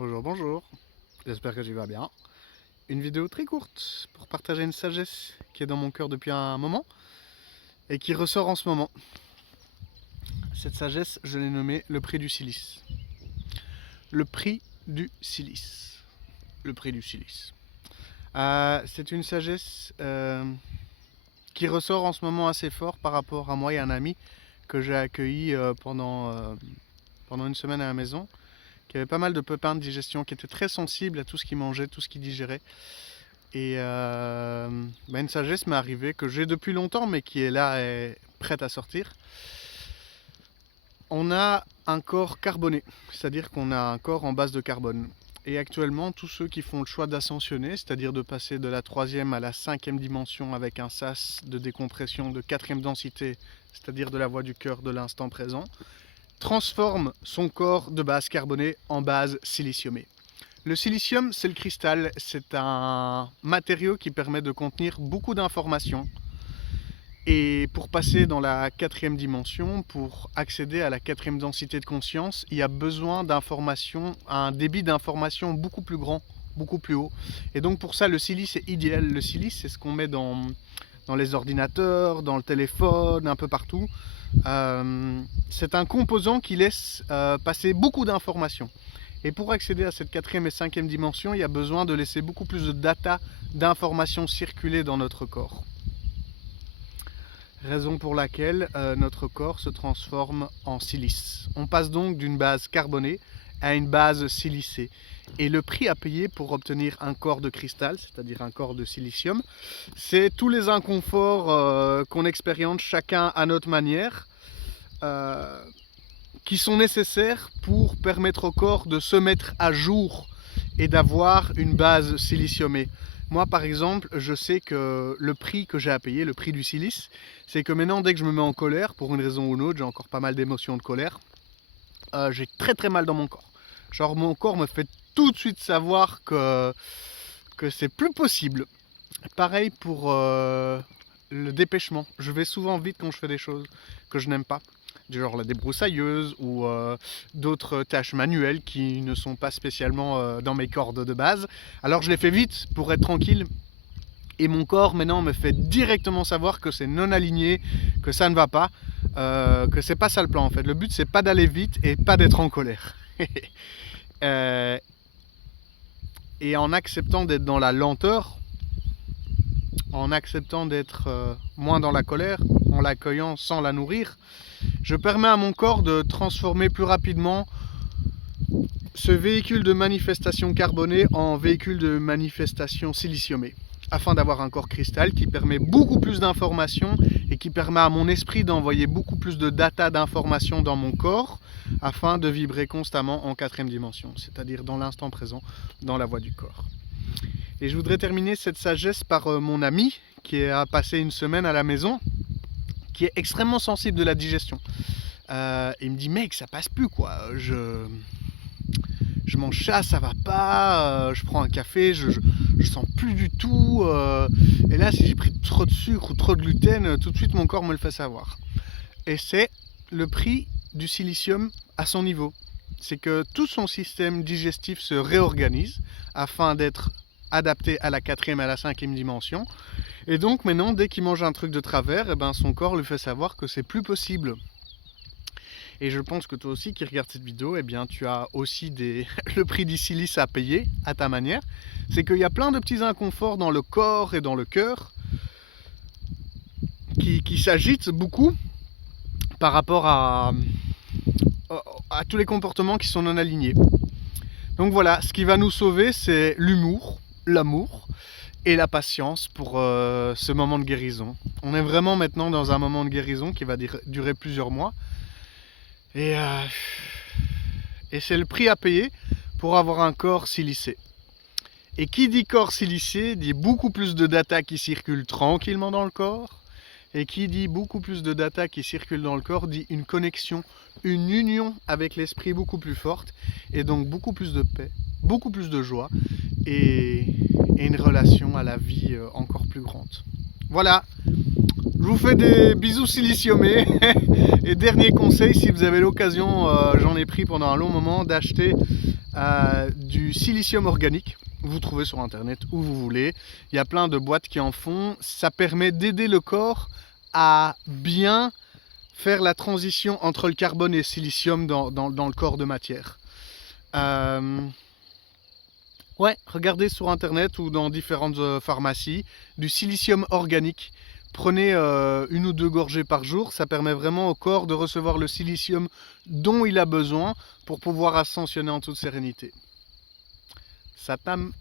Bonjour, bonjour. J'espère que tu vas bien. Une vidéo très courte pour partager une sagesse qui est dans mon cœur depuis un moment et qui ressort en ce moment. Cette sagesse, je l'ai nommée le prix du silice. Le prix du silice. Le prix du silice. C'est une sagesse qui ressort en ce moment assez fort par rapport à moi et un ami que j'ai accueilli pendant une semaine à la maison, qui avait pas mal de pépins de digestion, qui était très sensible à tout ce qu'il mangeait, tout ce qu'il digérait. Et une sagesse m'est arrivée que j'ai depuis longtemps, mais qui est là et prête à sortir. On a un corps carboné, c'est-à-dire qu'on a un corps en base de carbone. Et actuellement, tous ceux qui font le choix d'ascensionner, c'est-à-dire de passer de la 3e à la 5e dimension avec un sas de décompression de 4e densité, c'est-à-dire de la voie du cœur de l'instant présent, transforment son corps de base carbonée en base siliciumée. Le silicium, c'est le cristal, c'est un matériau qui permet de contenir beaucoup d'informations. Et pour passer dans la 4e dimension, pour accéder à la 4e densité de conscience, il y a besoin d'informations, un débit d'informations beaucoup plus grand, beaucoup plus haut. Et donc pour ça, le silice est idéal. Le silice, c'est ce qu'on met dans les ordinateurs, dans le téléphone, un peu partout. C'est un composant qui laisse passer beaucoup d'informations. Et pour accéder à cette 4e et 5e dimension, il y a besoin de laisser beaucoup plus de data, d'informations circuler dans notre corps. Raison pour laquelle notre corps se transforme en silice. On passe donc d'une base carbonée à une base silicée. Et le prix à payer pour obtenir un corps de cristal, c'est-à-dire un corps de silicium, c'est tous les inconforts qu'on expérimente chacun à notre manière, qui sont nécessaires pour permettre au corps de se mettre à jour et d'avoir une base siliciumée. Moi, par exemple, je sais que le prix que j'ai à payer, le prix du silice, c'est que maintenant, dès que je me mets en colère, pour une raison ou une autre, j'ai encore pas mal d'émotions de colère, j'ai très très mal dans mon corps. Genre, mon corps me fait tout de suite savoir que c'est plus possible. Pareil pour le dépêchement. Je vais souvent vite quand je fais des choses que je n'aime pas, du genre la débroussailleuse ou d'autres tâches manuelles qui ne sont pas spécialement dans mes cordes de base. Alors je les fais vite pour être tranquille. Et mon corps maintenant me fait directement savoir que c'est non aligné, que ça ne va pas, que c'est pas ça le plan en fait. Le but c'est pas d'aller vite et pas d'être en colère. Et en acceptant d'être dans la lenteur, en acceptant d'être moins dans la colère, en l'accueillant sans la nourrir, je permets à mon corps de transformer plus rapidement ce véhicule de manifestation carbonée en véhicule de manifestation siliciumée, afin d'avoir un corps cristal qui permet beaucoup plus d'informations et qui permet à mon esprit d'envoyer beaucoup plus de data d'informations dans mon corps, afin de vibrer constamment en 4e dimension, c'est-à-dire dans l'instant présent, dans la voie du corps. Et je voudrais terminer cette sagesse par mon ami qui a passé une semaine à la maison, qui est extrêmement sensible de la digestion. Il me dit, mec, ça passe plus quoi, je mange ça, ça va pas, je prends un café, je sens plus du tout, et là si j'ai pris trop de sucre ou trop de gluten, tout de suite mon corps me le fait savoir. Et c'est le prix du silicium à son niveau. C'est que tout son système digestif se réorganise afin d'être adapté à la 4e et à la 5e dimension. Et donc maintenant, dès qu'il mange un truc de travers, son corps lui fait savoir que c'est plus possible. Et je pense que toi aussi qui regardes cette vidéo, tu as aussi le prix du silice à payer à ta manière. C'est qu'il y a plein de petits inconforts dans le corps et dans le cœur qui s'agitent beaucoup par rapport à tous les comportements qui sont non alignés. Donc voilà, ce qui va nous sauver, c'est l'humour, l'amour et la patience pour ce moment de guérison. On est vraiment maintenant dans un moment de guérison qui va durer plusieurs mois. Et c'est le prix à payer pour avoir un corps silicé. Et qui dit corps silicé dit beaucoup plus de data qui circulent tranquillement dans le corps. Et qui dit beaucoup plus de data qui circulent dans le corps dit une connexion, une union avec l'esprit beaucoup plus forte. Et donc beaucoup plus de paix, beaucoup plus de joie et une relation à la vie encore plus grande. Voilà, Je vous fais des bisous siliciumés. Et dernier conseil, si vous avez l'occasion, j'en ai pris pendant un long moment, d'acheter du silicium organique. Vous trouvez sur internet où vous voulez. Il y a plein de boîtes qui en font. Ça permet d'aider le corps à bien faire la transition entre le carbone et le silicium dans le corps de matière. Ouais, regardez sur internet ou dans différentes pharmacies du silicium organique. Prenez une ou deux gorgées par jour, ça permet vraiment au corps de recevoir le silicium dont il a besoin pour pouvoir ascensionner en toute sérénité. Satam